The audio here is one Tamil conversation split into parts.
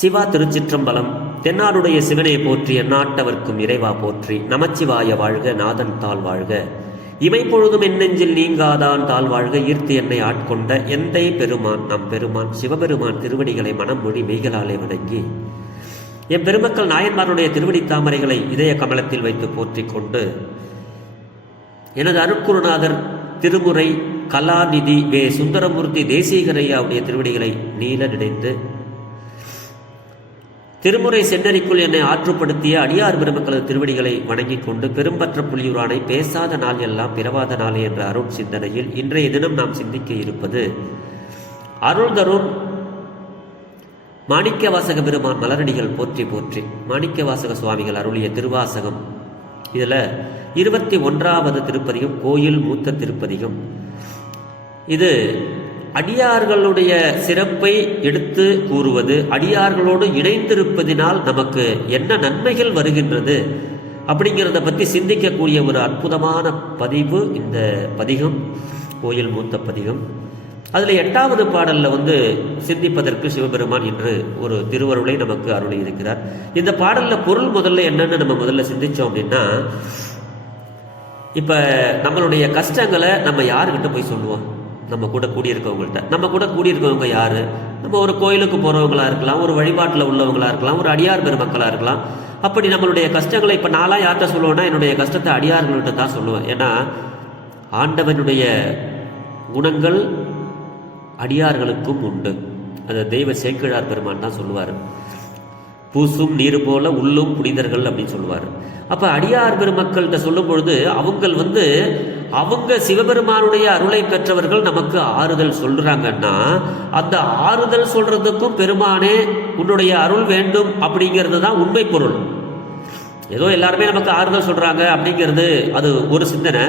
சிவா திருச்சிற்றம்பலம். தென்னாடுடைய சிவனை போற்றி எந்நாட்டவர்க்கும் இறைவா போற்றி. நமச்சிவாய வாழ்க, நாதன் தாள் வாழ்க. இமைப்பொழுதும் என்னெஞ்சில் நீங்காதான் தாள் வாழ்க. ஈர்த்து என்னை ஆட்கொண்ட எந்தை பெருமான் நம் பெருமான் சிவபெருமான் திருவடிகளை மனம் மொழி மெய்களாலே வணங்கி என் பெருமக்கள் நாயன்மாருடைய திருவடி தாமரைகளை இதய கமலத்தில் வைத்து போற்றிக் கொண்டு எனது அருட்குருநாதர் திருமுறை கலாநிதி வே சுந்தரமூர்த்தி தேசிகரையாவுடைய திருவடிகளை நீல நினைந்து திருமுறை சென்னறிக்குள் என்னை ஆற்றுப்படுத்திய அடியார் பெருமக்களது திருவடிகளை வணங்கிக் கொண்டு பெரும்பற்ற புலியூரானை பேசாத நாள் எல்லாம் பிறவாத நாளே என்ற அருள் சிந்தனையில் இன்றைய தினம் நாம் சிந்திக்க இருப்பது அருள் தரும் மாணிக்கவாசக பெருமான் மலரடிகள் போற்றி போற்றி. மாணிக்கவாசக சுவாமிகள் அருளிய திருவாசகம். இதில் 21வது திருப்பதிகம், கோயில் மூத்த திருப்பதிகம். இது அடியார்களுடைய சிறப்பை எடுத்து கூறுவது, அடியார்களோடு இணைந்திருப்பதினால் நமக்கு என்ன நன்மைகள் வருகின்றது அப்படிங்கிறத பற்றி சிந்திக்கக்கூடிய ஒரு அற்புதமான பதிவு இந்த பதிகம், கோயில் மூத்த பதிகம். அதில் 8வது பாடலில் சிந்திப்பதற்கு சிவபெருமான் என்று ஒரு திருவருளை நமக்கு அருளி இருக்கிறார். இந்த பாடலில் பொருள் முதல்ல என்னன்னு நம்ம முதல்ல சிந்தித்தோம் அப்படின்னா, இப்போ நம்மளுடைய கஷ்டங்களை நம்ம யாருக்கிட்ட போய் சொல்லுவோம்? நம்ம கூட கூடியிருக்கவங்கள்ட்ட. நம்ம கூட கூடியிருக்கவங்க யார்? நம்ம ஒரு கோயிலுக்கு போகிறவங்களா இருக்கலாம், ஒரு வழிபாட்டில் உள்ளவங்களா இருக்கலாம், ஒரு அடியார் பெருமக்களாக இருக்கலாம். அப்படி நம்மளுடைய கஷ்டங்களை இப்போ நான்லாம் யார்கிட்ட சொல்லுவேன்னா, என்னுடைய கஷ்டத்தை அடியார்கள்ட்ட தான் சொல்லுவேன். ஏன்னா ஆண்டவனுடைய குணங்கள் அடியார்களுக்கும் உண்டு. அது தெய்வ சேக்கிழார் பெருமான் தான் சொல்லுவார். பூசும் நீர் போல உள்ளும் புனிதர்கள் அப்படின்னு சொல்லுவார். அப்போ அடியார் பெருமக்கள்கிட்ட சொல்லும் பொழுது அவங்க சிவபெருமானுடைய அருளை பெற்றவர்கள் நமக்கு ஆறுதல் சொல்றாங்கன்னா, அந்த ஆறுதல் சொல்றதுக்கும் பெருமானே உன்னுடைய அருள் வேண்டும் அப்படிங்கிறது தான் உண்மை பொருள். ஏதோ எல்லாருமே நமக்கு ஆறுதல் சொல்றாங்க அப்படிங்கிறது அது ஒரு சிந்தனை.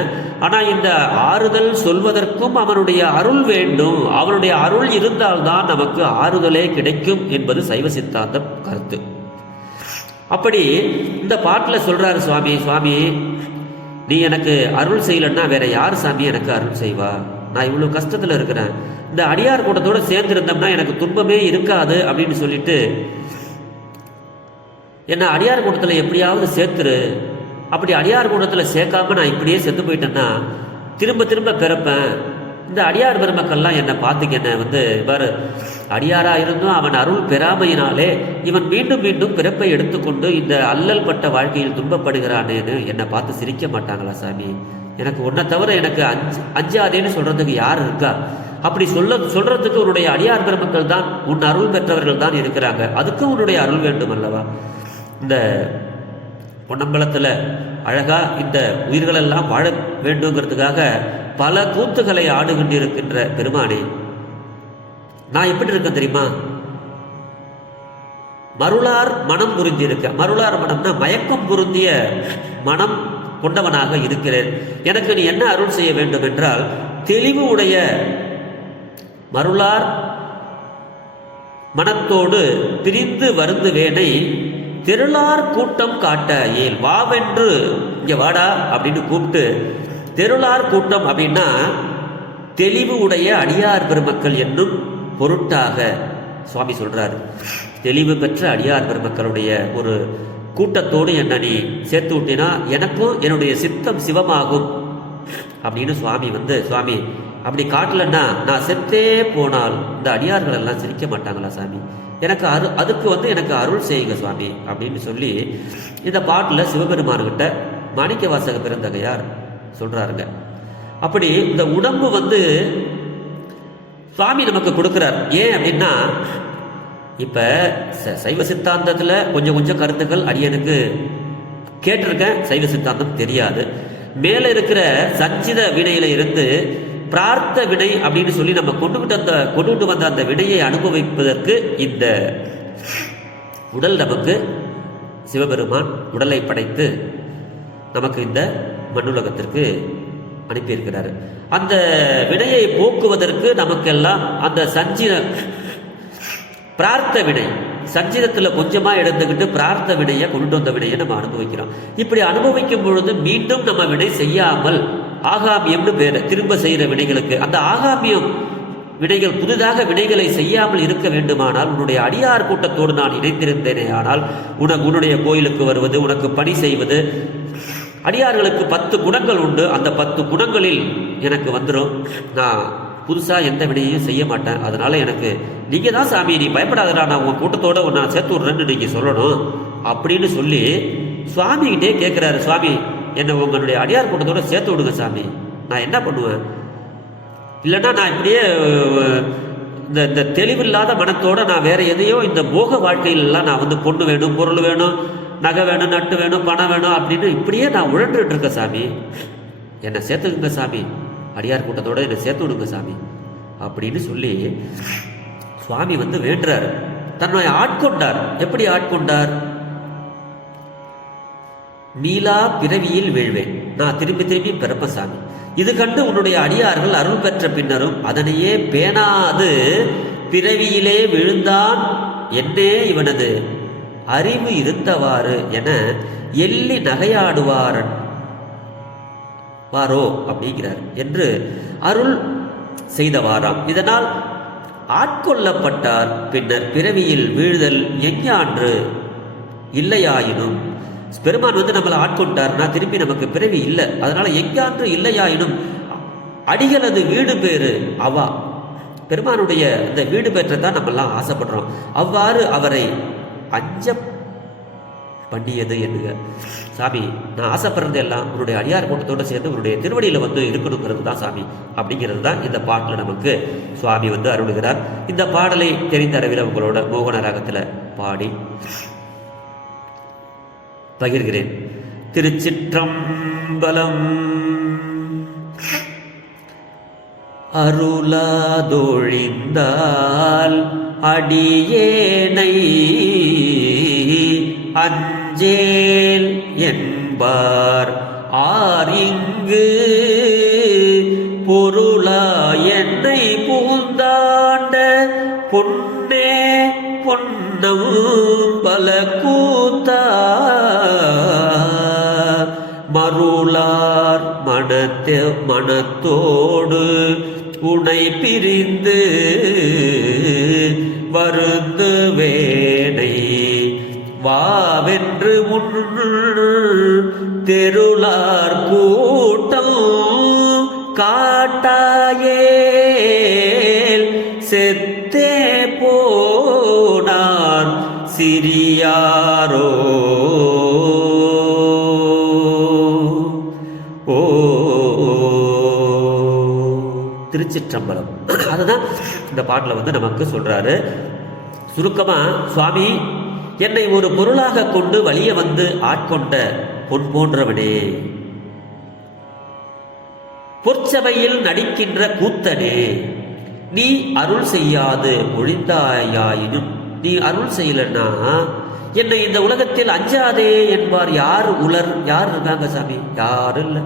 ஆனால் இந்த ஆறுதல் சொல்வதற்கும் அவனுடைய அருள் வேண்டும். அவனுடைய அருள் இருந்தால்தான் நமக்கு ஆறுதலே கிடைக்கும் என்பது சைவ சித்தாந்த கருத்து. அப்படி இந்த பாட்டில் சொல்றாரு சுவாமி, நீ எனக்கு அருள் செய்யலன்னா வேற யார் சாமி எனக்கு அருள் செய்வா? நான் இவ்வளோ கஷ்டத்தில் இருக்கிறேன். இந்த அடியார் கூட்டத்தோடு சேர்ந்திருந்தோம்னா எனக்கு துன்பமே இருக்காது அப்படின்னு சொல்லிட்டு என்ன அடியார் கூட்டத்தில் எப்படியாவது சேர்த்துரு. அப்படி அடியார் கூட்டத்தில் சேர்க்காம நான் இப்படியே செத்து போயிட்டேன்னா திரும்ப திரும்ப பிறப்பேன். இந்த அடியார் பெருமக்கள்லாம் என்னை பார்த்துக்க, பாரு, அடியாராக இருந்தும் அவன் அருள் பெறாமையினாலே இவன் மீண்டும் மீண்டும் பிறப்பை எடுத்துக்கொண்டு இந்த அல்லல் பட்ட வாழ்க்கையில் துன்பப்படுகிறானேன்னு என்னை பார்த்து சிரிக்க மாட்டாங்களா சாமி? எனக்கு ஒன்றை தவிர எனக்கு அஞ்சாதேன்னு சொல்றதுக்கு யார் இருக்கா? அப்படி சொல்றதுக்கு உன்னுடைய அடியார் பெருமக்கள் தான், உன் அருள் பெற்றவர்கள் தான் இருக்கிறாங்க. அதுக்கும் உன்னுடைய அருள் வேண்டும் அல்லவா? இந்த பொன்னம்பலத்தில் அழகா இந்த உயிர்களெல்லாம் வாழ வேண்டுங்கிறதுக்காக பல கூத்துக்களை ஆடுகின்றிருக்கின்ற பெருமானே, நான் எப்படி இருக்கேன் தெரியுமா? மருளார் மனம் புரிந்திருக்க. மருளார் மனம்னா மயக்கம் பொருந்திய மனம் கொண்டவனாக இருக்கிறேன். எனக்கு நீ என்ன அருள் செய்ய வேண்டும் என்றால், தெளிவு உடைய மருளார் மனத்தோடு பிரிந்து வருந்து வேனை தெருளார் கூட்டம் காட்ட ஏல் வாவென்று இங்க வாடா அப்படின்னு கூப்பிட்டு, தெருளார் கூட்டம் அப்படின்னா தெளிவு உடைய அடியார் பெருமக்கள் என்னும் பொருட்டாக சுவாமி சொல்றாரு. தெளிவு பெற்ற அடியார் பெருமக்களுடைய ஒரு கூட்டத்தோடு என்ன நீ சேர்த்து விட்டினா எனக்கும் என்னுடைய சித்தம் சிவமாகும் அப்படின்னு சுவாமி அப்படி காட்டலன்னா நான் செத்தே போனால் இந்த அடியார்கள் எல்லாம் சிரிக்க மாட்டாங்களா சாமி? எனக்கு அதுக்கு எனக்கு அருள் செய்யுங்க சுவாமி அப்படின்னு சொல்லி இந்த பாட்டில் சிவபெருமானுக்கிட்ட மாணிக்கவாசக பெருந்தகையார் சொல்றாருங்க. அப்படி இந்த உடம்பு சுவாமி நமக்கு கொடுக்கிறார். ஏன் அப்படின்னா, இப்ப சைவ சித்தாந்தத்தில் கொஞ்சம் கருத்துக்கள் அடியனுக்கு கேட்டிருக்கேன். சைவ சித்தாந்தம் தெரியாது. மேல இருக்கிற சஞ்சித வினையில இருந்து பிரார்த்த வினை அப்படின்னு சொல்லி நம்ம கொண்டுகிட்டு வந்த அந்த வினையை அனுபவிப்பதற்கு இந்த உடல் நமக்கு சிவபெருமான் உடலை படைத்து நமக்கு இந்த மண்ணுலகத்திற்கு அனுப்பியிருக்கிறாரு. அந்த வினையை போக்குவதற்கு நமக்கெல்லாம் அந்த பிரார்த்த வினை சஞ்சிதத்தில் கொஞ்சமாக எடுத்துக்கிட்டு பிரார்த்த வினையை கொண்டு வந்த வினையை நம்ம அனுபவிக்கிறோம். இப்படி அனுபவிக்கும் பொழுது மீண்டும் நம்ம வினை செய்யாமல் ஆகாமியம்னு பேர் திரும்ப செய்கிற வினைகளுக்கு அந்த ஆகாமியம் வினைகள் புதிதாக வினைகளை செய்யாமல் இருக்க வேண்டுமானால் உன்னுடைய அடியார் கூட்டத்தோடு நான் இணைந்திருந்தேனே ஆனால் உன்னுடைய கோயிலுக்கு வருவது, உனக்கு பணி செய்வது, அடியார்களுக்கு 10 குணங்கள் உண்டு. அந்த 10 குணங்களில் எனக்கு வந்துடும். நான் புதுசாக எந்த வினையையும் செய்ய மாட்டேன். அதனால எனக்கு நீங்கள் தான் சாமி, நீ பயப்படாதடா, நான் உங்கள் கூட்டத்தோடு நான் சேர்த்து விட்றேன்னு நீங்கள் சொல்லணும் அப்படின்னு சொல்லி சுவாமிகிட்டே கேட்குறாரு. சுவாமி, என்னை உங்களுடைய அடியார் கூட்டத்தோடு சேர்த்து விடுங்க சாமி, நான் என்ன பண்ணுவேன்? இல்லைன்னா நான் இப்படியே இந்த தெளிவில்லாத மனத்தோடு நான் வேறு எதையோ இந்த போக வாழ்க்கையிலலாம் நான் வந்து பொண்ணு வேணும், பொருள் வேணும், நகை வேணும், நட்டு வேணும், பணம் வேணும் அப்படின்னு இப்படியே நான் உழன்றுட்டு இருக்கேன் சாமி, என்னை சேர்த்துக்குங்க சாமி, அடியார் கூட்டத்தோடு என்னை சேர்த்து விடுங்க சாமி அப்படின்னு சொல்லி சுவாமி வந்து வேண்டுறார். தன்னை ஆட்கொண்டார். எப்படி ஆட்கொண்டார்? மீளா பிறவியில் வீழ்வேன், நான் திரும்பி திரும்பி பிறப்ப சாமி, இது கண்டு உன்னுடைய அடியார்கள் அருள் பெற்ற பின்னரும் அதனையே பேணாது பிறவியிலே விழுந்தான் என்னே இவனது அறிவு இருந்தவாறு என எள்ளி நகையாடுவாரன் வாரோ அப்படிங்கிறார் என்று அருள் செய்தவாராம். இதனால் ஆட்கொள்ளப்பட்டார். பின்னர் பிறவியில் வீழ்தல் எஞ்ஞான்று இல்லையாயினும், பெருமான் வந்து நம்மளை ஆட்கொண்டார்னா திருப்பி நமக்கு பிறவி இல்லை. அதனால எங்கான்று இல்லையாயினும் அடிகளது வீடு பேரு அவா, பெருமானுடைய இந்த வீடு பெற்றதான் நம்மெல்லாம் ஆசைப்படுறோம். அவ்வாறு அவரை அஞ்ச பண்ணியது என்னங்க சாமி, நான் ஆசைப்படுறது எல்லாம் உன்னுடைய அடியார் கூட்டத்தோடு சேர்ந்து உன்னுடைய திருவடியில் வந்து இருக்கணுங்கிறது தான் சாமி அப்படிங்கிறது தான் இந்த பாட்டில் நமக்கு சுவாமி வந்து அருளுகிறார். இந்த பாடலை தெரிந்த அளவில் உங்களோட மோகன ராகத்தில் பாடி பகிர்கிறேன். திருச்சிற்றம்பலம். அருளாதொழிந்தால் அடியேனை அஞ்சேல் என்பார் ஆர் இங்கு பொருளா என்னை புகுந்தாண்ட பொன்னே பொன்னம் பல கூத்தா மருளார் மனத்தோடு உனை பிரிந்து வருந்து வேனை வாவென்று உன் தெருளார் கூட்டம் காட்டாயேல் செத்தே போனார் சிறியாரோ. திருச்சிற்றம்பலம். அதுதான் இந்த பாட்டில் வந்து நமக்கு சொல்றாரு. சுருக்கமா, சுவாமி என்னை ஒரு பொருளாக கொண்டு வலிய வந்து ஆட்கொண்ட பொன் போன்றவனே, பொற்சபையில் நடிக்கின்ற கூத்தனே, நீ அருள் செய்யாது ஒழிந்தாயாயினும், நீ அருள் செய்யலன்னா என்னை இந்த உலகத்தில் அஞ்சாதே என்பார் யார் யார் இருக்காங்க சாமி? யாரும் இல்லை.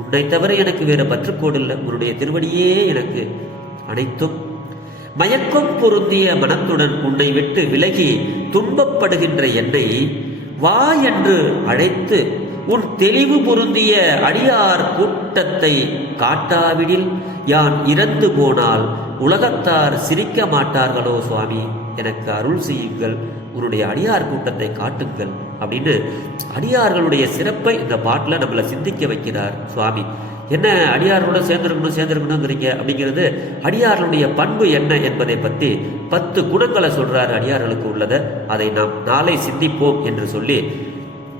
உன்னை தவிர எனக்கு வேற பற்றுக்கோடு இல்லை. உன்னுடைய திருவடியே எனக்கு அனைத்தும். மயக்கம் பொருந்திய மனத்துடன் உன்னை விட்டு விலகி துன்பப்படுகின்ற என்னை வா என்று அழைத்து உன் தெளிவு பொருந்திய அடியார் கூட்டத்தை காட்டாவிடில் யான் இறந்து போனால் உலகத்தார் சிரிக்க மாட்டார்களோ சுவாமி, எனக்கு அருள் செய்யுங்கள், உன்னுடைய அடியார் கூட்டத்தை காட்டுங்கள் அப்படின்னு அடியார்களுடைய சிறப்பை இந்த பாட்டில் நம்மளை சிந்திக்க வைக்கிறார் சுவாமி. என்ன அடியாரோட சேர்ந்துருக்கணுங்கிறீங்க அப்படிங்கிறது அடியார்களுடைய பண்பு என்ன என்பதை பற்றி 10 குணங்களை சொல்றாரு அடியார்களுக்கு உள்ளதை. அதை நாம் நாளை சிந்திப்போம் என்று சொல்லி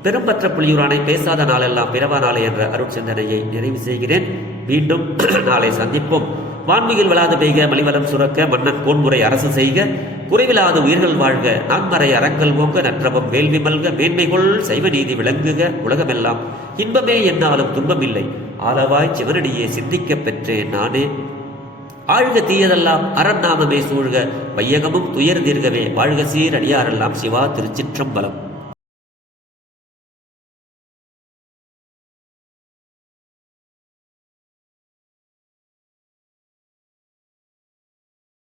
பெரும்பற்ற புலியூரானை பேசாத நாளெல்லாம் பிறவா நாளை என்ற அருள் சிந்தனையை நிறைவு செய்கிறேன். மீண்டும் நாளை சந்திப்போம். வான்மிகில் விழாது பெய்க, மலிவலம் சுரக்க, மன்னன் கோன்முறை அரசு செய்க, குறைவிலாத உயிர்கள் வாழ்க, நான்மறை அறங்கள் ஓங்க, நற்றவம் வேள்வி மல்க, மேன்மைகொள் சைவ நீதி விளங்குக, உலகமெல்லாம் இன்பமே என்னாலும் துன்பமில்லை, ஆளவாய் சிவனடியே சிந்திக்க பெற்றேன் நானே. ஆழ்க தீயதெல்லாம் அறநாமமே சூழ்க, வையகமும் துயர் தீர்கவே, வாழ்க சீர் அடியாரெல்லாம் சிவா. திருச்சிற்றம்பலம்.